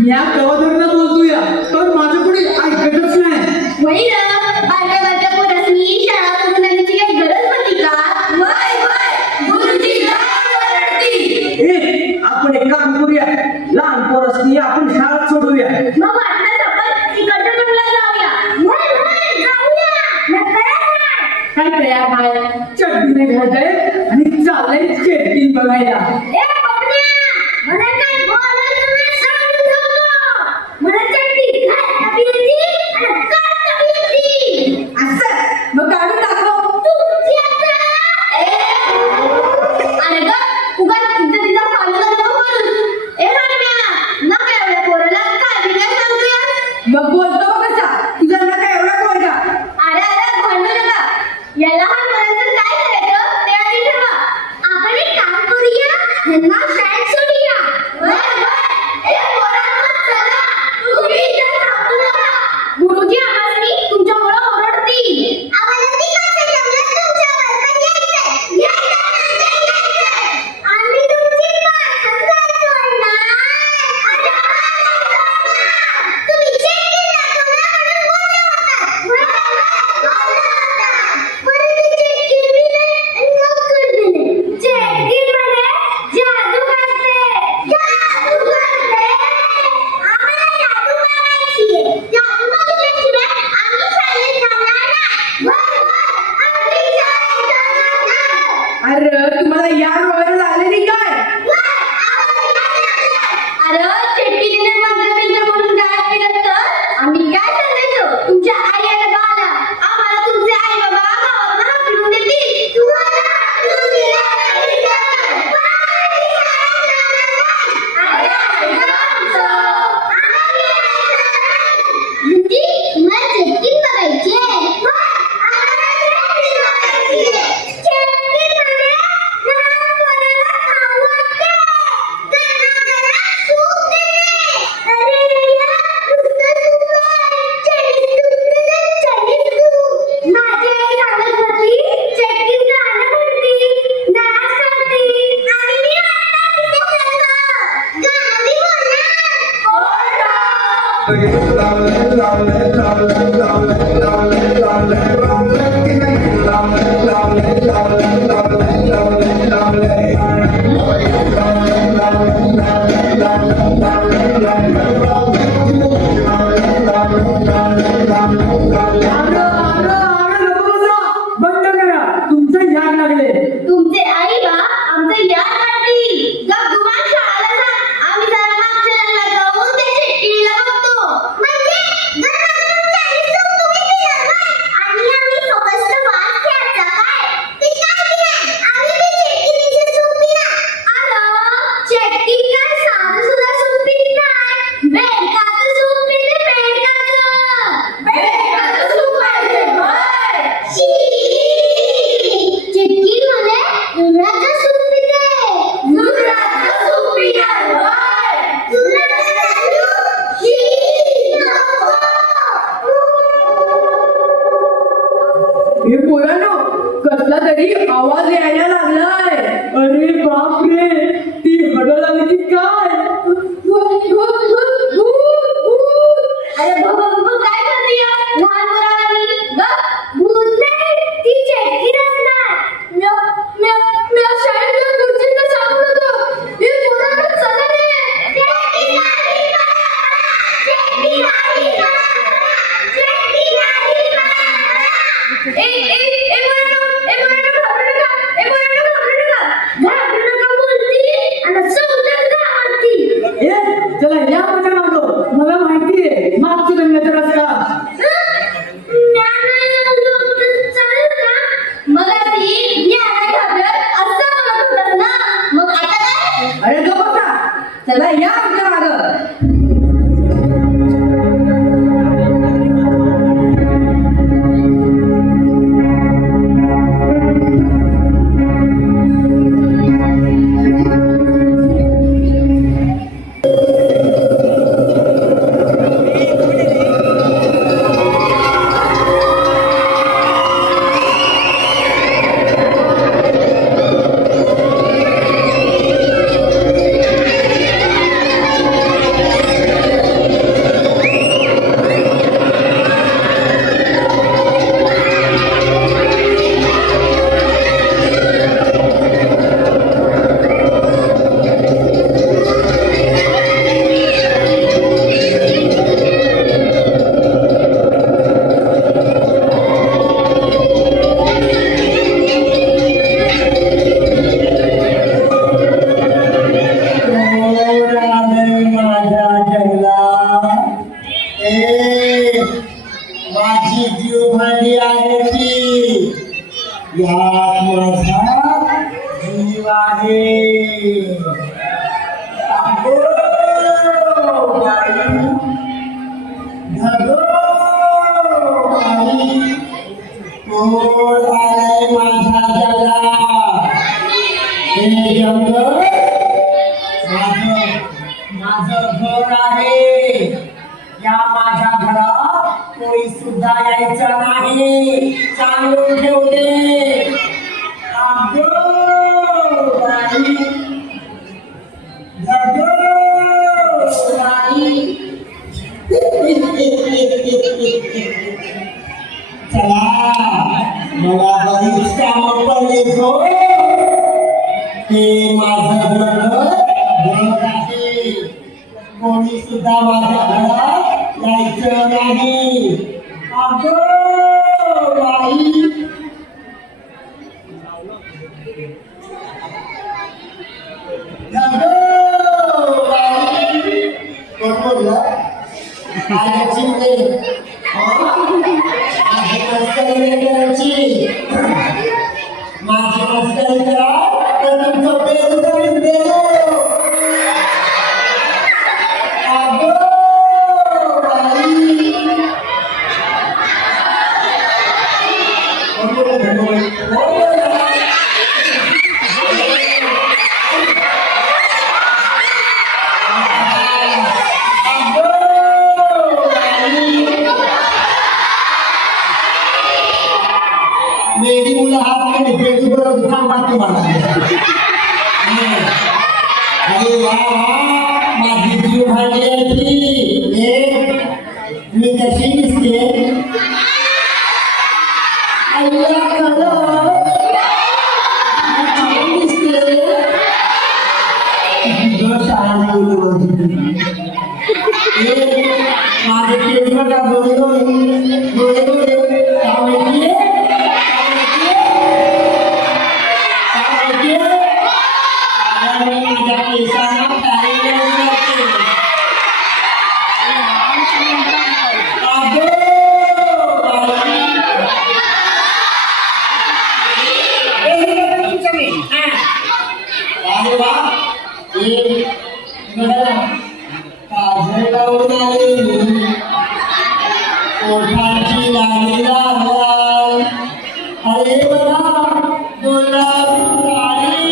मी या कवधरला बोलतोय तर माझं कोणी ऐकतच नाही. वही ना बारक्या बारक्या पोरांनी शाळा करून आणण्याची काही गरज होती का? वय वय गुरुजी काय ओरडती? आपण एक काम करूया, लहान पोरसनी आपण शाळा सोडूया. मग वाटलं आपण तिकडच्या जंगलात जाऊया. वय वय जाऊया. मग काय तयार आहे, चटणी घालताय आणि चाललंय चटणी बघायला. ए पपड्या, मला काय बोलायचं नाही सांगून ठेवतो. मला चटणी घालता बी येती आणि काढता बी येती. असं मग काढून दाखव. तुमची आता. अरे गं, उगाच तिथं तिथं फालतू नको बोलूस. ए रम्या, नका एवढ्या पोराला काय बी काय सांगतोय? मग बोलतो बघ कसा तुझा नका एवढा पोरगा. अरे अरे भांडू नका. या लहान मुलांचं काय करायचं ते आधी ठरवा. आपण एक काम करूया, ह्यांना शाळेत सोडूया. वय वय, ए पोरांनो चला, तुम्ही इथं थांबू नका. गुरुजी आम्हासनी तुमच्यामुळं ओरडतील. आम्हाला तिकडच्या जंगलात तुमच्यावर पण यायचंय. यायचंय. आम्ही तुमची पाठच नाही सोडणार. अरे तुम्ही चेक दाखवला म्हणून बोलले होता. वय वय बोलले होता. परंतु चेक दिले आणि मग दिले. चेक म्हणे जादू करते. जादू करते. आम्हाला जादू करायची. जादू बघितल्याशिवाय आम्ही शाळेत जाणार नाही. वय वय आम्ही शाळेत जाणार नाही. अरे तुम्हाला याड वगैरे लागलेली काय? अरे चेट्टीने मंत्रबिंत्र म्हणून काय केलं तर आम्ही काय सांगायचो? तुमच्या आई आणि बाला आम्हाला तुमचे आई बाबा गावात हाकलून देतील. तुम्हाला हाकलून दिलं नाही तर मला चेट्टी बघायची आहे. चेट्टी म्हणजे लहान पोराला खाऊ वाटते. आहे. अगो बाई, धगो बाई, कोण आलंय माझ्या जगात? हे जंगल माझं घर आहे. या माझ्या घरात कोणी सुद्धा यायचं नाही. सांगून ठेवते. अगो बाई, धगो बाई. चला, मला बरीच कामं पडले हो. ते माझं घर आहे. कोणी सुद्धा माझ्या घरात यायचं नाही. अगो बाई, धगो बाई. कोण बोललं? काय चिमणे? माझी मस्करी करायची. माझी मस्करी करा तर तुमचं पेरू करून देऊ. अगो बाई. कोण बोललं? धगो बाई. कोण बोललं? मेरी मुलं हात आणि पेटी बरोबर सांगतात तुम्हाला. अरे वा वा, माझी जीव भांडी आहे ती. मी कशी दिसते? अय्या खरं छान दिसते. माझे केस बघा, डोळे डोळे डोळे डोळे काय माहितीये? माझ्या केसांना पॅरेल लागते. अगो बाई. अरे वा, काजळ लावून आले. ओठांची लाली लाल. अरे बघा, गुलाब काळी.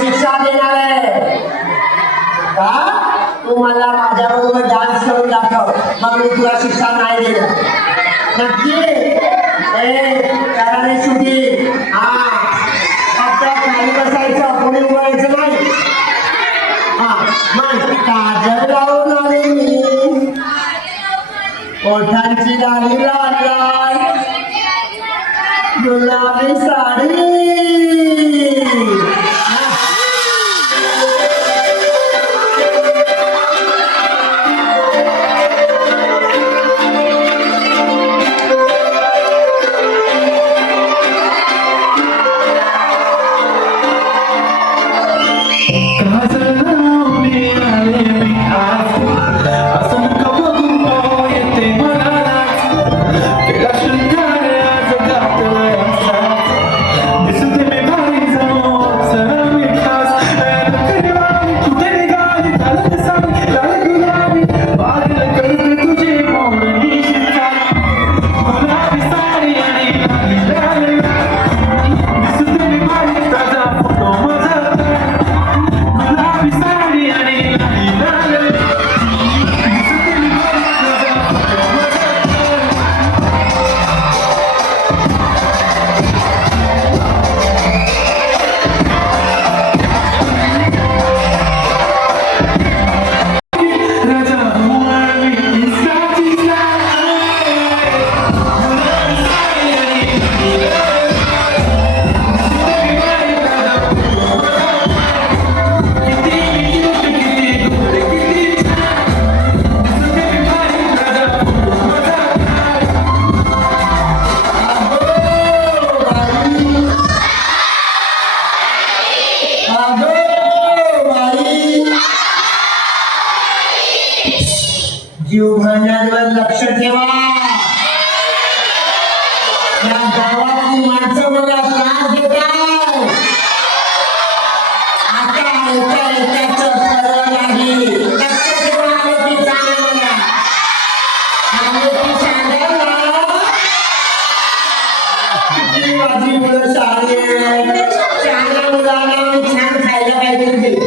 शिक्षा देणार आहे का? तू मला माझ्याबरोबर डान्स करून दाखव, मग मी तुला शिक्षा नाही देणार. नक्की करायला शुद्धी. हा फक्त खाली बसायचं, कोणी बोलायचं नाही. हा मग काजळ लावून आले मी, ओठांची डाळी लाल, गुलाबी साडी. जीव भांड्यावर लक्ष ठेवा. या गावातली माणसं मला त्रास देतात. आता एका एकाचं खरं नाही. लक्ष ठेवा. आले की सांगा. आले की सांगा. किती माझी मुलं शाळेत, शाळा मुलांना छान खायला पाहिजे.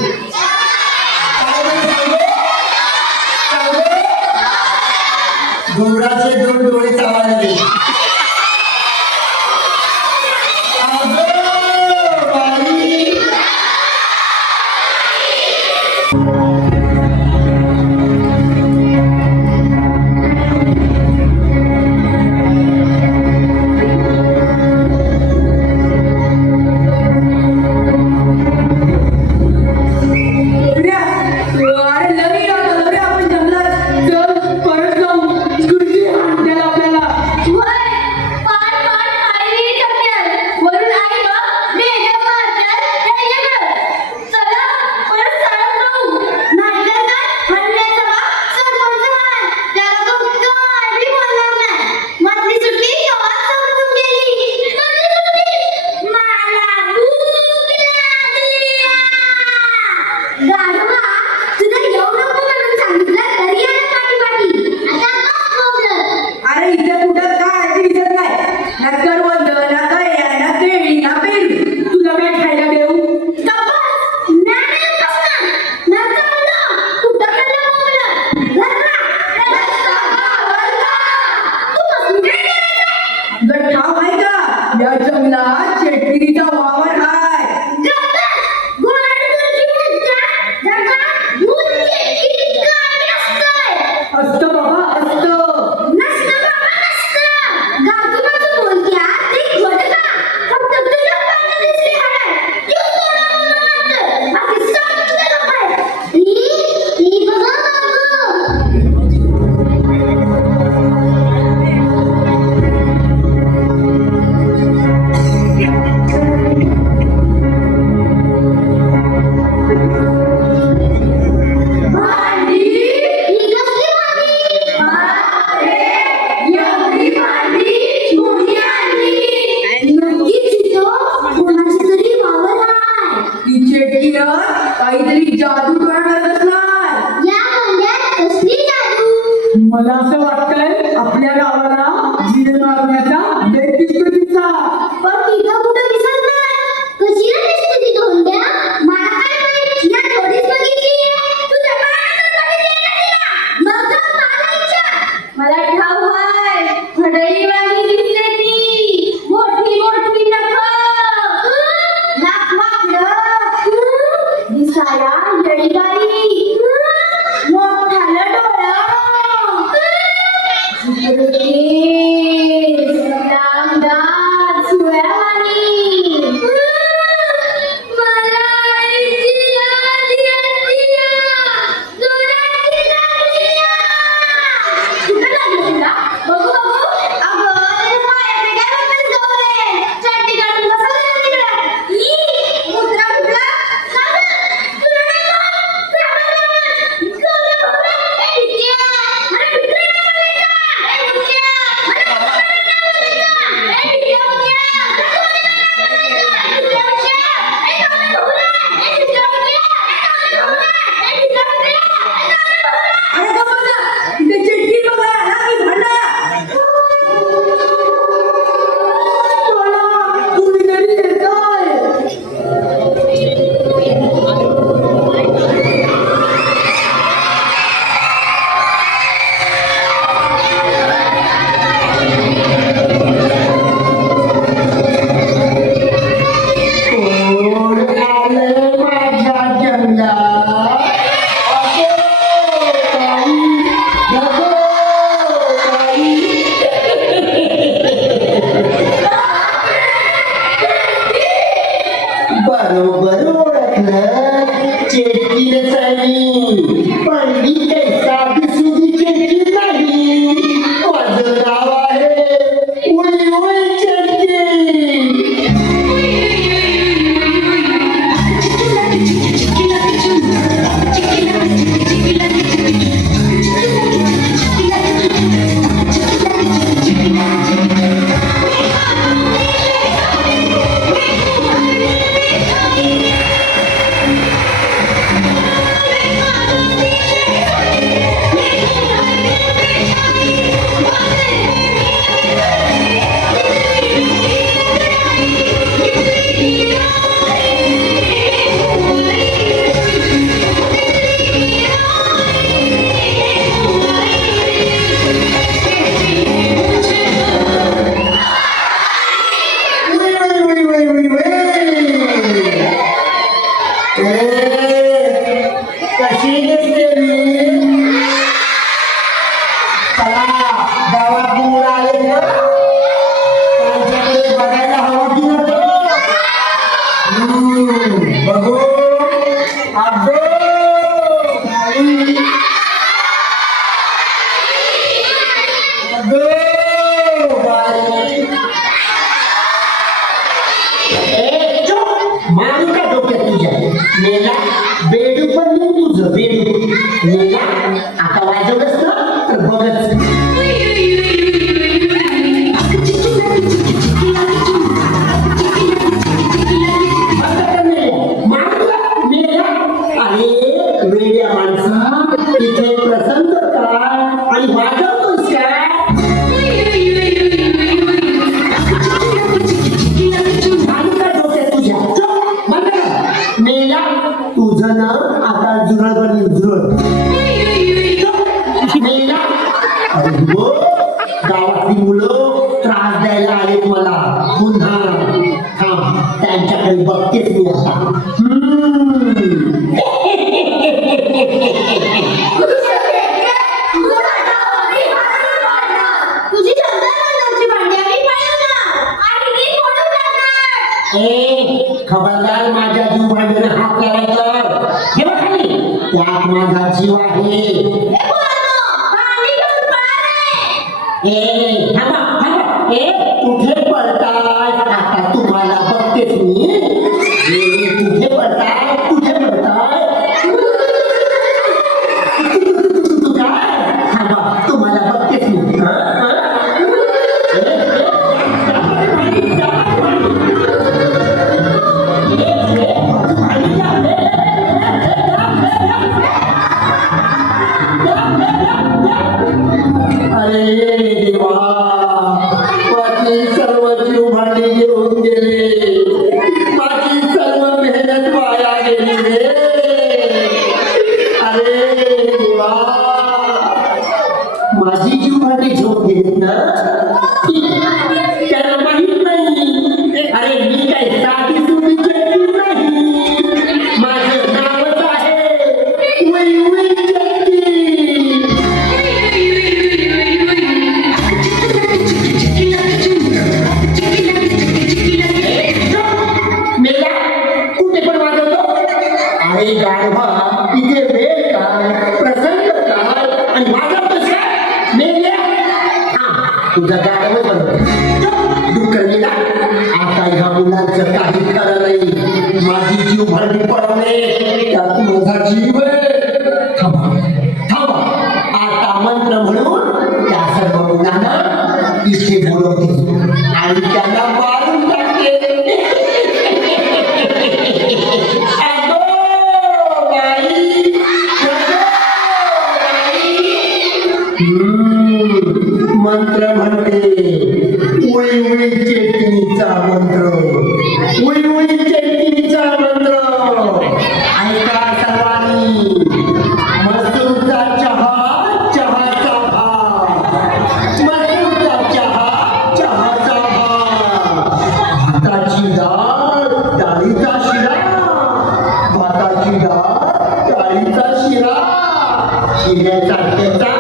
डोंगराचे दोन डोळे चावायला. या जंगलात शेतकरीचा वावर हाय. असतं बाबा असतं. काहीतरी जादू करणार असणार. मला असं वाटतंय आपल्या गावाला जीव मारण्याचा बेत दिसतो तिचा. पण तिथं कुठं दिसत नाही. कशी दिसते ती धोंड्या? मला काय माहित. या थोडीच बघितली. तुझ्या बाळाचं बघितलंय का तिला? मग जाऊन मला विचार. मला ठाव हाय. खडळीवाणी दिसते ती. मोठी मोठी नखं. नाक माकडं. दिसाया येडीवाणी. चेटकीनच आहे मी, पण मी काही साधी सुधी चेटकी नाही. माझं नाव आहे उई उई चेटकी. कशी दिसते मी? चला गावात मुलं आले ना, त्यांच्याकडे बघायला हवं की नको? बघू अगो मारू का डोक्यात तुझ्या? मेला बेडू पण नाही तुझं बेडू. मेला आता वाजवलंस ना तर बघच. अरे वेड्या माणसा, तिथे प्रसन्न काय आणि वाजवतोस काय? तुझं ना आता जुरळ बनेल जुरळ. गावातली मुलं त्रास द्यायला आलेत मला पुन्हा. थांब त्यांच्याकडे बघतेच मी आता. तुझी भांडी आम्ही आणि खबरदार माझ्या जीव भांडीने हात लावायचा. हे बघ खाली, त्यात माझा जीव आहे. थांबा थांबा, कुठे पडताय? आता तुम्हाला बघतेच मी. कुठे पडताय? कुठे पडताय? तू काय? थांबा, तुम्हाला बघतेच मी. अरे देवा, माझी सर्व जीव भांडी घेऊन गेले, माझी सर्व मेहनत वाया गेली रे. अरे देवा, माझी जीव भांडी घेऊन गेली ना, त्यांना माहित नाही. अरे मी काय साधी सुधी चेटकी नाही, माझं नावच आहे उई उई चेटकी. कुठे पण वाजवतो? अरे गाढवा, इथे वेळ काय, प्रसंग काय आणि वाजवतोस काय? मेल्या, तुझा गाढव बनव. डुक्कर मेला, आता ह्या मुलांचं काही खरं नाही. माझी जीव भांडी पडवणे त्यात माझा जीव आहे. थांबा थांबा, आता मंत्र म्हणून त्या सर्व मुलांना इथे बोलवते आणि त्यांना मारून टाकते. मंत्र म्हणते उई उई चेटकीचा मंत्र, उई उई चेटकीचा मंत्र. ऐका सर्वांनी, मसूरचा चहा, चहाचा भात. मसूरचा चहा, चहाचा भात. भाताची डाळ, डाळीचा शिरा. भाताची डाळ, डाळीचा शिरा. शिऱ्याचा ठेचा,